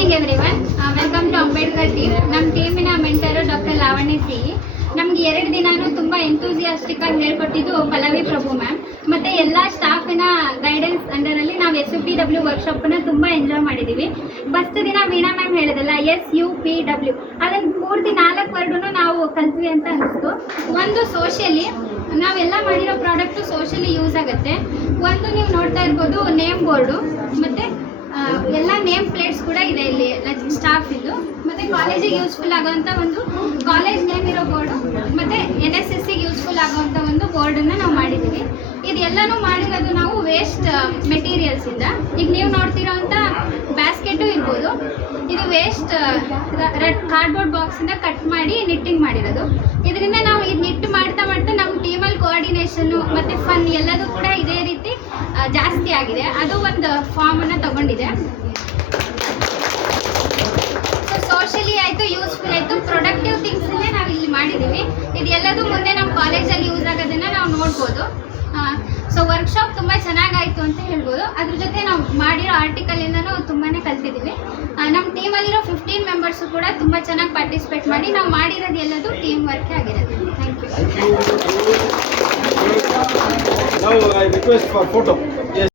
Evening everyone, welcome to Ambedkar team. ನಮ್ಮ ಟೀಮಿನ mentor doctor Lavanya C. ನಮ್ಗೆ 2 ದಿನಾನು ತುಂಬ ಎಂತೂಸಿಯಾಸ್ಟಿಕ್ ಆಗಿ ಹೇಳ್ಕೊಟ್ಟಿದ್ದು ಪಲ್ಲವಿ ಪ್ರಭು ಮ್ಯಾಮ್. ಮತ್ತು ಎಲ್ಲ ಸ್ಟಾಫಿನ ಗೈಡೆನ್ಸ್ ಅಂಡರಲ್ಲಿ ನಾವು SUPW ವರ್ಕ್ಶಾಪನ್ನು ತುಂಬ ಎಂಜಾಯ್ ಮಾಡಿದ್ದೀವಿ. ಫಸ್ಟ್ ದಿನ ವೀಣಾ ಮ್ಯಾಮ್ ಹೇಳಿದಲ್ಲ SUPW, ಅದನ್ನು ಪೂರ್ತಿ 4 ವರ್ಡನ್ನು ನಾವು ಕಲ್ತ್ವಿ ಅಂತ ಅನಿಸ್ತು. ಒಂದು ಸೋಷಿಯಲಿ, ನಾವೆಲ್ಲ ಮಾಡಿರೋ ಪ್ರಾಡಕ್ಟು ಸೋಷಿಯಲಿ ಯೂಸ್ ಆಗುತ್ತೆ. ಒಂದು ನೀವು ನೋಡ್ತಾ ಇರ್ಬೋದು ನೇಮ್ ಬೋರ್ಡು, ಮತ್ತು ಎಲ್ಲ ನೇಮ್ ಪ್ಲೇಟ್ಸ್ ಕೂಡ ಇದೆ ಇಲ್ಲಿ ಸ್ಟಾಫ್ ಇದು. ಮತ್ತು ಕಾಲೇಜಿಗೆ ಯೂಸ್ಫುಲ್ ಆಗೋವಂಥ ಒಂದು ಕಾಲೇಜ್ ನೇಮ್ ಇರೋ ಬೋರ್ಡು, ಮತ್ತು NSSಗೆ ಯೂಸ್ಫುಲ್ ಆಗೋವಂಥ ಒಂದು ಬೋರ್ಡನ್ನು ನಾವು ಮಾಡಿದ್ದೀವಿ. ಇದೆಲ್ಲನೂ ಮಾಡಿರೋದು ನಾವು ವೇಸ್ಟ್ ಮೆಟೀರಿಯಲ್ಸಿಂದ. ಈಗ ನೀವು ನೋಡ್ತಿರೋಂಥ ಬ್ಯಾಸ್ಕೆಟು ಇರ್ಬೋದು, ಇದು ವೇಸ್ಟ್ ಕಾರ್ಡ್ಬೋರ್ಡ್ ಬಾಕ್ಸಿಂದ ಕಟ್ ಮಾಡಿ ನಿಟ್ಟಿಂಗ್ ಮಾಡಿರೋದು. ಇದರಿಂದ ನಾವು ಇದು ನಿಟ್ಟು ಮಾಡ್ತಾ ಮಾಡ್ತಾ ನಮ್ಮ ಟೀಮಲ್ಲಿ ಕೋಆರ್ಡಿನೇಷನ್ನು ಮತ್ತು ಫನ್ ಎಲ್ಲದೂ ಕೂಡ ಇದೇ ರೀತಿ ಜಾಸ್ತಿ ಆಗಿದೆ. ಅದು ಒಂದು ಫಾರ್ಮನ್ನು ತಗೊಂಡಿದೆ. ಸೊ ಸೋಷಿಯಲಿ ಆಯಿತು, ಯೂಸ್ಫುಲ್ ಆಯಿತು, ಪ್ರೊಡಕ್ಟಿವ್ ಥಿಂಗ್ಸನ್ನೇ ನಾವು ಇಲ್ಲಿ ಮಾಡಿದ್ದೀವಿ. ಇದೆಲ್ಲದೂ ಮುಂದೆ ನಮ್ಮ ಕಾಲೇಜಲ್ಲಿ ಯೂಸ್ ಆಗೋದನ್ನು ನಾವು ನೋಡ್ಬೋದು. ಸೊ ವರ್ಕ್ಶಾಪ್ ತುಂಬ ಚೆನ್ನಾಗಾಯಿತು ಅಂತ ಹೇಳ್ಬೋದು. ಅದ್ರ ಜೊತೆ ನಾವು ಮಾಡಿರೋ ಆರ್ಟಿಕಲಿಂದನೂ ತುಂಬಾ ಕಲ್ತಿದ್ದೀವಿ. ನಮ್ಮ ಟೀಮಲ್ಲಿರೋ 15 ಮೆಂಬರ್ಸು ಕೂಡ ತುಂಬ ಚೆನ್ನಾಗಿ ಪಾರ್ಟಿಸಿಪೇಟ್ ಮಾಡಿ ನಾವು ಮಾಡಿರೋದು ಎಲ್ಲದೂ ಟೀಮ್ ವರ್ಕೇ ಆಗಿರೋದು. Thank you. Now I request for photo.